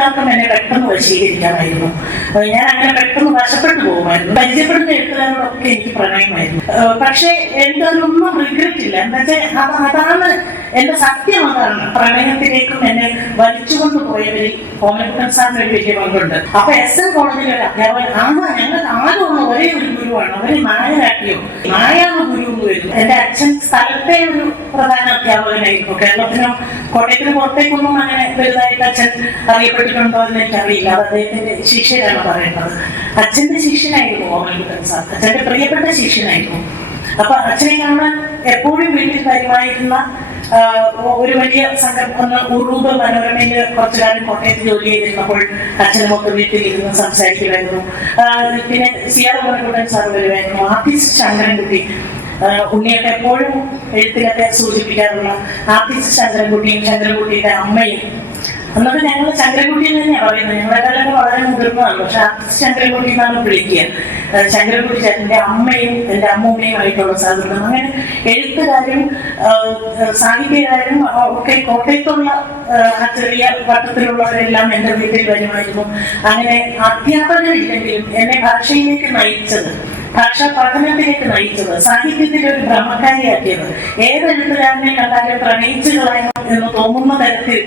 എഴുത്തുകാർക്കും എന്നെ പെട്ടെന്ന് വശീകരിക്കാമായിരുന്നു ഞാൻ അങ്ങനെ പെട്ടെന്ന് വശപ്പെട്ടു പോകുമായിരുന്നു പരിചയപ്പെടുന്ന എഴുത്തുകാരോടൊക്കെ എനിക്ക് പ്രണയമായിരുന്നു. പക്ഷേ എനിക്കതിലൊന്നും റിഗ്രറ്റ് ഇല്ല. എന്താ വെച്ചാൽ അത് അതാണ് എന്റെ സത്യം. അതാണ് പ്രണയത്തിലേക്കും എന്നെ വലിച്ചുകൊണ്ട് പോയവരിൽ ഓമനക്കുട്ടൻ സാറിന് ഒരു വലിയ പങ്കുണ്ട്. അപ്പൊ എസ് എൻ കോളേജിലെ ഒരു അധ്യാപകൻ ആ ഞങ്ങൾക്ക് ആരും ഒരേ ഒരു ഗുരുവാണ്. അവർ നായരാക്കിയോ നായാണ് ഗുരു എന്ന് വരുന്നു. എന്റെ അച്ഛൻ സ്ഥലത്തെ ഒരു പ്രധാന അധ്യാപകനായിരുന്നു. കേരളത്തിനും കോട്ടയത്തിന് പുറത്തേക്കൊന്നും അങ്ങനെ വലുതായിട്ട് അച്ഛൻ അറിയപ്പെട്ടിട്ടുണ്ടോ എന്ന് എനിക്കറിയില്ല. അത് അദ്ദേഹത്തിന്റെ ശിഷ്യനാണ് പറയുന്നത്. അച്ഛന്റെ ശിഷ്യനായിരുന്നു ഓമനക്കുട്ടൻ സാർ അച്ഛന്റെ പ്രിയപ്പെട്ട ശിഷ്യനായിരുന്നു. അപ്പൊ അച്ഛനെ കാണാൻ എപ്പോഴും വീട്ടിൽ കാര്യമായിരുന്ന ഒരു വലിയ സംഘം ഒന്ന് ഉറൂബ് മനോരമയിൽ കുറച്ചു കാലം കോട്ടയത്ത് ജോലി ചെയ്തിരുന്നപ്പോൾ അച്ഛനുമൊക്കെ വീട്ടിലിരുന്ന് സംസാരിക്കുമായിരുന്നു. പിന്നെ പിന്നെ സിയാർ ഉമ്മൻകുട്ടൻ സാർ വരുമായിരുന്നു. ആർട്ടിസ്റ്റ് ശങ്കരൻകുട്ടി ആ, ഉണ്ണിയൊക്കെ എപ്പോഴും എഴുത്തിലൊക്കെ സൂചിപ്പിക്കാറുള്ള ആർട്ടിസ്റ്റ് ചന്ദ്രൻകുട്ടിയും ചന്ദ്രൻകുട്ടിയുടെ അമ്മയും. എന്നിട്ട് ഞങ്ങൾ ചന്ദ്രൻകുട്ടിയിൽ തന്നെയാണ് പറയുന്നത്. ഞങ്ങളെക്കാളൊക്കെ വളരെ മുതിർന്നതാണ്. പക്ഷെ ആർട്ടിസ്റ്റ് ചന്ദ്രൻകുട്ടി എന്നാണ് വിളിക്കുക. ചന്ദ്രൻകുട്ടി ചേട്ടന്റെ അമ്മയും എന്റെ അമ്മൂമ്മയും ആയിട്ടുള്ള സൗഹൃദം അങ്ങനെ എഴുത്തുകാരും സാഹിത്യകാരും ഒക്കെ കോട്ടയത്തുള്ള ആ ചെറിയ വട്ടത്തിലുള്ളവരെല്ലാം എന്റെ വീട്ടിൽ വരുമായിരുന്നു. അങ്ങനെ അധ്യാപകരില്ലെങ്കിലും എന്നെ ഭാഷയിലേക്ക് നയിച്ചത് ഭാഷാ പഠനത്തിലേക്ക് നയിച്ചത് സാഹിത്യത്തിന്റെ ഒരു ഭ്രമക്കാരിയാക്കിയത് ഏത് എഴുത്തുകാരനെ കണ്ടാലും പ്രണയിച്ചു കളയണം എന്ന് തോന്നുന്ന തരത്തിൽ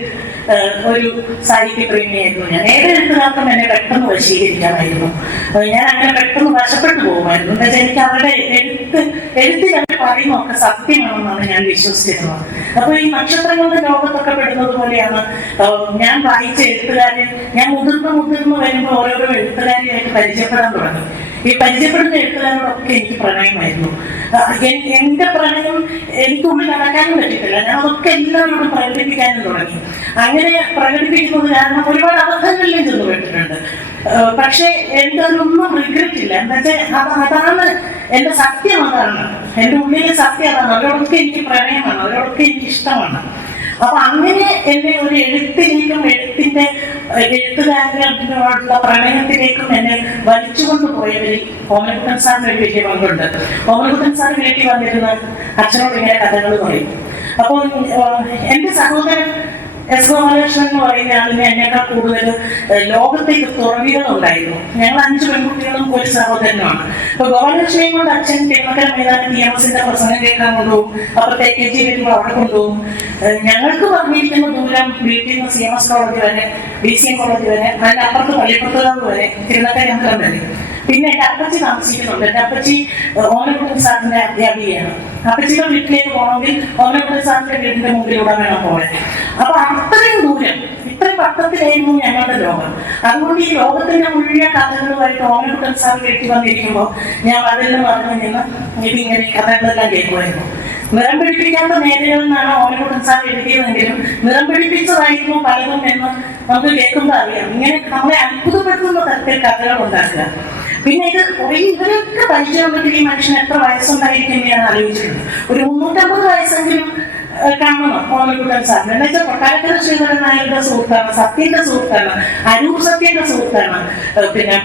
ഒരു സാഹിത്യ പ്രേമിയായിരുന്നു ഞാൻ. ഏത് എഴുത്തുകാർക്കും എന്നെ പെട്ടെന്ന് വശീകരിക്കാമായിരുന്നു ഞാൻ അങ്ങനെ പെട്ടെന്ന് വശപ്പെട്ടു പോകുമായിരുന്നു. എന്താ വെച്ചാൽ എനിക്ക് അവരുടെ എഴുത്ത് എഴുത്തിൽ അവർ പറയുന്നതൊക്കെ സത്യമാണെന്നാണ് ഞാൻ വിശ്വസിച്ചിരുന്നത്. അപ്പൊ ഈ നക്ഷത്രങ്ങളുടെ ലോകത്തൊക്കെ പെടുന്നത് പോലെയാണ് ഞാൻ വായിച്ച എഴുത്തുകാരെ ഞാൻ മുതിർന്ന് മുതിർന്ന് വരുമ്പോൾ ഓരോരോ എഴുത്തുകാരെയായിട്ട് പരിചയപ്പെടാൻ തുടങ്ങി. ഈ പരിചയപ്പെടുന്ന എഴുത്തുകാരോടൊക്കെ എനിക്ക് പ്രണയമായിരുന്നു. എന്റെ പ്രണയം എനിക്കുള്ളിൽ അടക്കാനും പറ്റിയിട്ടില്ല. ഞാൻ അതൊക്കെ എല്ലാവരോടും പ്രകടിപ്പിക്കാനും തുടങ്ങി. അങ്ങനെ പ്രകടിപ്പിക്കുന്നത് കാരണം ഒരുപാട് അബദ്ധങ്ങളിലും ചെന്ന് പെട്ടിട്ടുണ്ട് പക്ഷേ പക്ഷേ എനിക്കതിലൊന്നും റിഗ്രറ്റ് ഇല്ല. എന്താ അതാണ് എന്റെ സത്യം അതാണ്. എന്റെ ഉള്ളിലെ സത്യം അതാണ്. അവരോടൊക്കെ എനിക്ക് പ്രണയമാണ്. അവരോടൊക്കെ എനിക്ക് ഇഷ്ടമാണ്. അപ്പൊ അങ്ങനെ എന്നെ ഒരു എഴുത്തിലേക്കും എഴുത്തിന്റെ എഴുത്തുകാരനോടുള്ള പ്രണയത്തിലേക്കും എന്നെ വലിച്ചുകൊണ്ട് പോയവരിൽ ഓമനക്കുട്ടൻ സാറിന് ഒരു വലിയ പങ്കുണ്ട്. ഓമനക്കുട്ടൻ സാർ വീട്ടിൽ വന്നിരുന്ന അച്ഛനോട് ഇങ്ങനെ കഥകൾ പറയും. അപ്പോൾ എന്റെ സഹോദരൻ എസ് ഗോപാലകൃഷ്ണൻ എന്ന് പറയുന്ന ആളിന് എന്നേക്കാൾ കൂടുതൽ ലോകത്തേക്ക് തുറവികൾ ഉണ്ടായിരുന്നു ഞങ്ങൾ അഞ്ച് പെൺകുട്ടികളും ഒരു സഹോദരനുമാണ്. അപ്പൊ ഗോപാലകൃഷ്ണനെ കൊണ്ട് അച്ഛൻ തിരുമക്കര മൈതാനം ടി എം എസിന്റെ പ്രസംഗം കേൾക്കാൻ കൊണ്ടുപോകും. അപ്പുറത്തെ കെ ജി വരുമ്പോൾ അവിടെ കൊണ്ടുപോകും. ഞങ്ങൾക്ക് പറഞ്ഞിരിക്കുന്ന ദൂരം വീട്ടിൽ നിന്ന് സി എം എസ് കോളേജ് വരെ ബി കോളേജ് വരെ അതിന്റെ അപ്പുറത്ത് പള്ളിപ്പുറത്തുകാവ് വരെ തിരുനക്കര അമ്പലം വരെ പിന്നെ എന്റെ അപ്പച്ചി താമസിക്കുന്നുണ്ട്. എന്റെ അപ്പച്ചി ഏഹ്, ഓമനക്കുട്ടൻ സാറിന്റെ അധ്യാപികയാണ്. അപ്പച്ചിയുടെ വീട്ടിലേക്ക് പോകണമെങ്കിൽ ഓമനക്കുട്ടൻ സാറിന്റെ വീടിന്റെ മുമ്പിലൂടെ വേണം പോകാൻ. അപ്പൊ അത്രയും ദൂരം ഇത്രയും പട്ടത്തിലായിരുന്നു ഞങ്ങളുടെ ലോകം. അതുകൊണ്ട് ഈ ലോകത്തിന്റെ മുഴുവൻ കഥകളുമായിട്ട് ഓമനക്കുട്ടൻ സാർ വീട്ടിൽ വന്നിരിക്കുമ്പോൾ ഞാൻ അതിൽ പറഞ്ഞു നിന്ന് ഇതിങ്ങനെ ഈ കഥകളെല്ലാം കേൾക്കുമായിരുന്നു. നിറം പിടിപ്പിക്കാത്ത മേഖലകളെന്നാണ് എന്നാണ് ഓമനക്കുട്ടൻ സാർ എഴുതിയതെങ്കിലും നിറം പിടിപ്പിച്ചതായിരുന്നു പലതും എന്ന് നമുക്ക് കേൾക്കുമ്പോൾ അറിയാം. ഇങ്ങനെ നമ്മളെ അത്ഭുതപ്പെടുത്തുന്ന തരത്തിൽ കഥകൾ ഉണ്ടാക്കുക. പിന്നെ ഇത് കുറെ ഇവരൊക്കെ പരിചയമുണ്ടെങ്കിൽ ഈ മനുഷ്യന് എത്ര വയസ്സുണ്ടായിരിക്കും എന്ന് ഞാൻ ആലോചിച്ചിട്ടുണ്ട്. ഒരു മുന്നൂറ്റമ്പത് വയസ്സെങ്കിലും കാണണം. ഓമനക്കുട്ടൻ സാറിന് എന്ന് വെച്ചാൽ കൊട്ടാരക്കര ശ്രീധരൻ നായരുടെ സുഹൃത്താണ് സത്യന്റെ സുഹൃത്താണ് അരൂർ സത്യന്റെ സുഹൃത്താണ്. പിന്നെ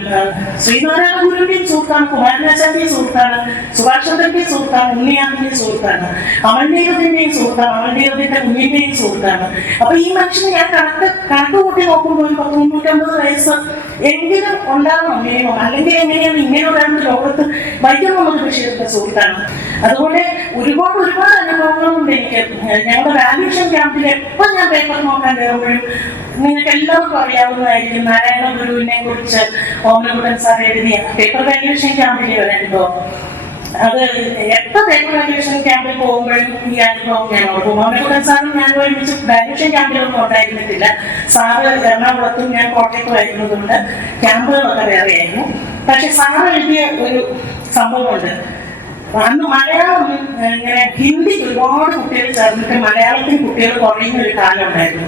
ശ്രീനാരായണ ഗുരുവിന്റെയും സുഹൃത്താണ് കുമാരനാശാന്റെയും സുഹൃത്താണ് സുഭാഷ് ചന്ദ്രന്റെയും സുഹൃത്താണ് ഉണ്ണിയാന്റെയും സുഹൃത്താണ് അമൽദേവത്തിന്റെയും സുഹൃത്താണ് അമൽദേവത്തിന്റെ കുഞ്ഞിന്റെയും സുഹൃത്താണ്. അപ്പൊ ഈ മനുഷ്യനെ ഞാൻ കണക്ക് കണക്ക് കൂട്ടി നോക്കുമ്പോൾ ഒരു പത്ത് മുന്നൂറ്റമ്പത് വയസ്സ് എങ്കിലും ഉണ്ടാകണം മിനിമം അല്ലെങ്കിൽ എങ്ങനെയാണ് ഇങ്ങനെ ഒരാളുടെ ലോകത്ത് വൈദ്യം മുഹമ്മദ് ബഷീറിന്റെ സുഹൃത്താണ്. അതുപോലെ ഒരുപാട് ഒരുപാട് അനുഭവങ്ങളുണ്ട് എനിക്ക്. ഞങ്ങളുടെ വാല്യൂഷൻ ക്യാമ്പിൽ എപ്പോൾ ഞാൻ പേപ്പർ നോക്കാൻ കയറുമ്പോഴും നിങ്ങൾക്ക് എല്ലാവർക്കും അറിയാവുന്നതായിരിക്കും നാരായണ ഗുരുവിനെ കുറിച്ച് ഓമനകുടൻ സാർ എഴുതിയ പേപ്പർ വാല്യൂഷൻ ക്യാമ്പിലെ ഒരു അത് എപ്പോ പേപ്പർ വാല്യൂഷൻ ക്യാമ്പിൽ പോകുമ്പോഴും ഈ അനുഭവം ഞാൻ ഓർക്കും. ഓമനകുടൻ സാറും ഞാൻ ഒരുമിച്ച് വാല്യൂഷൻ ക്യാമ്പിലൊന്നും ഉണ്ടായിരുന്നിട്ടില്ല. സാറ് എറണാകുളത്തും ഞാൻ കോട്ടയത്തും ആയിരുന്നതുകൊണ്ട് ക്യാമ്പുകളൊക്കെ വേറെയായിരുന്നു. പക്ഷെ സാറ് എഴുതിയ ഒരു സംഭവമുണ്ട്. അന്ന് മലയാളം ഇങ്ങനെ ഹിന്ദി ഒരുപാട് കുട്ടികൾ ചേർന്നിട്ട് മലയാളത്തിൽ കുട്ടികൾ കുറയുന്ന ഒരു കാലം ഉണ്ടായിരുന്നു.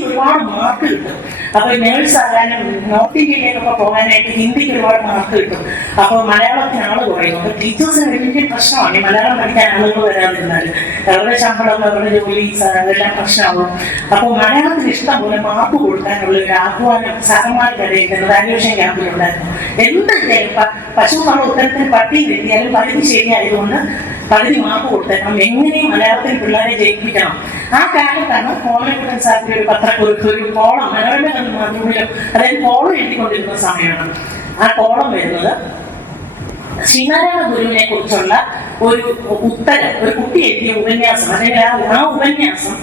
ഹിന്ദിക്ക് ഒരുപാട് മാർക്ക് കിട്ടും. അപ്പൊ നേഴ്സ് ആകാനും നോർത്ത് ഇന്ത്യയിലേക്കൊക്കെ പോകാനായിട്ട് ഹിന്ദിക്ക് ഒരുപാട് മാർക്ക് കിട്ടും. അപ്പൊ മലയാളത്തിന് ആൾ കുറയും. അപ്പൊ ടീച്ചേഴ്സിന് വലിയ പ്രശ്നമാണ്. ഈ മലയാളം പഠിക്കാൻ ആളുകൾ വരാതിരുന്നാൽ അവരുടെ ശമ്പളം അവരുടെ ജോലി എല്ലാം പ്രശ്നമാകും അപ്പൊ മലയാളത്തിന് ഇഷ്ടം പോലെ മാർക്ക് കൊടുക്കാനുള്ള ഒരു ആഹ്വാനം സഹമാർ വരെയുണ്ട് വാല്യൂഷൻ ക്യാമ്പിലുണ്ടായിരുന്നു എന്ത് പശു നമ്മൾ ഉത്തരത്തിന് പട്ടി കിട്ടിയാലും പകുതി ശരിയായതുകൊണ്ട് പകുതി മാർക്ക് കൊടുത്തേക്കണം എങ്ങനെയും മലയാളത്തിൽ പിള്ളേരെ ജയിപ്പിക്കണം. ആ കാലത്താണ് കോമനക്കുട്ടൻ സാറിന്റെ ഒരു പത്രക്കുറിപ്പ് ഒരു കോളം മനോരമ മാധ്യമങ്ങളിലും അതായത് കോളം എഴുതിക്കൊണ്ടിരുന്ന സമയമാണ്. ആ കോളം വരുന്നത് ശ്രീനാരായണ ഗുരുവിനെ കുറിച്ചുള്ള ഒരു ഉത്തരം ഒരു കുട്ടി എഴുതിയ ഉപന്യാസം അല്ലെങ്കിൽ ആ ഉപന്യാസം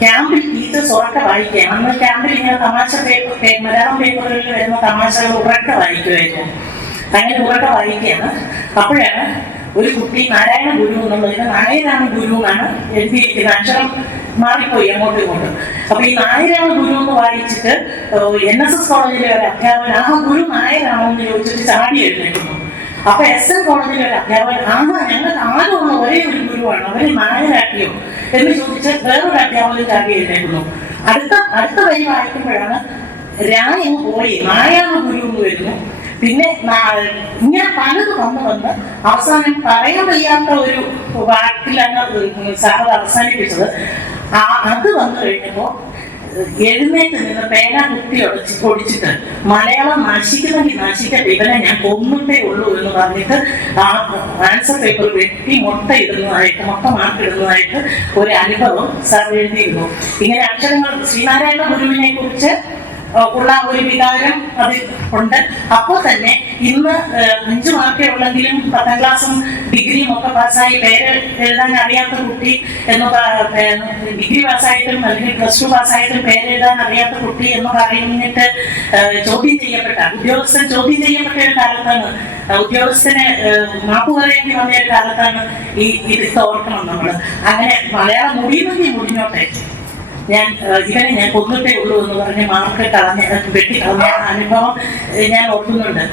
ക്യാമ്പിൽ ടീച്ചേഴ്സ് ഉറക്കെ വായിക്കുകയാണ്. അന്ന് ക്യാമ്പിൽ ഇങ്ങനെ തമാശ പേപ്പർ മലയാളം പേപ്പറുകളിൽ വരുന്ന തമാശകൾ ഉറക്കെ വായിക്കുമായിരുന്നു അങ്ങനെ ഉറക്കെ വായിക്കുകയാണ്. അപ്പോഴാണ് ഒരു കുട്ടി നാരായണ ഗുരു എന്നുള്ളതിന് നായരാണ് ഗുരു എന്നാണ് എഴുതിയിരിക്കുന്ന അക്ഷരം മാറിപ്പോയി അങ്ങോട്ടും ഇങ്ങോട്ടും. അപ്പൊ ഈ നായരാണ് ഗുരു എന്ന് വായിച്ചിട്ട് എൻ എസ് എസ് കോളേജിലെ ഒരു അധ്യാപകൻ ആ ഗുരു നായരാണോ? എന്ന് ചോദിച്ചിട്ട് ചാടി എഴുന്നേക്കുന്നു അപ്പൊ എസ് എൻ കോളേജിലെ ഒരു അധ്യാപകൻ ആ ഞങ്ങൾക്ക് ആരുള്ള ഒരേ ഒരു ഗുരുവാണ് അവരെ നായരാക്കിയോ? എന്ന് ചോദിച്ച് വേറൊരു അധ്യാപകൻ ചാടി എഴുന്നേക്കുന്നു അടുത്ത അടുത്ത വരി വായിക്കുമ്പോഴാണ് രായ പോയി നായാണ് ഗുരു എന്ന് വരുന്നു പിന്നെ ഇങ്ങനെ പലത് വന്ന് വന്ന് അവസാനം പറയാൻ വയ്യാത്ത ഒരു വാക്കിലാണ് സാർ അവസാനിപ്പിച്ചത്. ആ അത് വന്നു കഴിഞ്ഞപ്പോ എഴുന്നേറ്റ് നിന്ന് പേന കുത്തി ഒടിച്ച് ഒടിച്ചിട്ട് മലയാളം നശിക്കുന്നെങ്കിൽ നശിക്കട്ടെ ഇവനെ ഞാൻ കൊന്നിട്ടേ ഉള്ളൂ എന്ന് പറഞ്ഞിട്ട് ആ ആൻസർ പേപ്പർ വെട്ടി മുട്ട ഇടുന്നതായിട്ട് മൊത്ത മാർക്ക് ഇടുന്നതായിട്ട് ഒരു അനുഭവം സാർ എഴുതിയിരുന്നു. ഇങ്ങനെ അക്ഷരങ്ങൾ ശ്രീനാരായണ ഗുരുവിനെ കുറിച്ച് ഉള്ള ഒരു വികാരം അത് ഉണ്ട്. അപ്പോൾ തന്നെ ഇന്ന് അഞ്ച് മാർക്കേ ഉള്ളെങ്കിലും പത്താം ക്ലാസ്സും ഡിഗ്രിയും ഒക്കെ പാസ്സായി പേര് എഴുതാൻ അറിയാത്ത കുട്ടി എന്ന് ഡിഗ്രി പാസ്സായിട്ടും അല്ലെങ്കിൽ പ്ലസ് ടു പാസ്സായിട്ടും പേര് എഴുതാൻ അറിയാത്ത കുട്ടി എന്ന് പറയുന്നിട്ട് ചോദ്യം ചെയ്യപ്പെട്ട ഉദ്യോഗസ്ഥൻ ചോദ്യം ചെയ്യപ്പെട്ട ഒരു കാലത്താണ് ഉദ്യോഗസ്ഥന് മാപ്പ് പറയേണ്ടി വന്ന ഒരു കാലത്താണ് ഈ ഇത് ഓർക്കണം നമ്മൾ അങ്ങനെ മലയാളം മുടിയുമെങ്കിൽ മുടിഞ്ഞോട്ടെ. ഞാൻ ഇവനെ ഞാൻ കൊന്നിട്ടേ ഉള്ളൂ എന്ന് പറഞ്ഞ് മാർക്ക് കളഞ്ഞ വെട്ടി കളഞ്ഞ അനുഭവം ഞാൻ ഓർക്കുന്നുണ്ട്.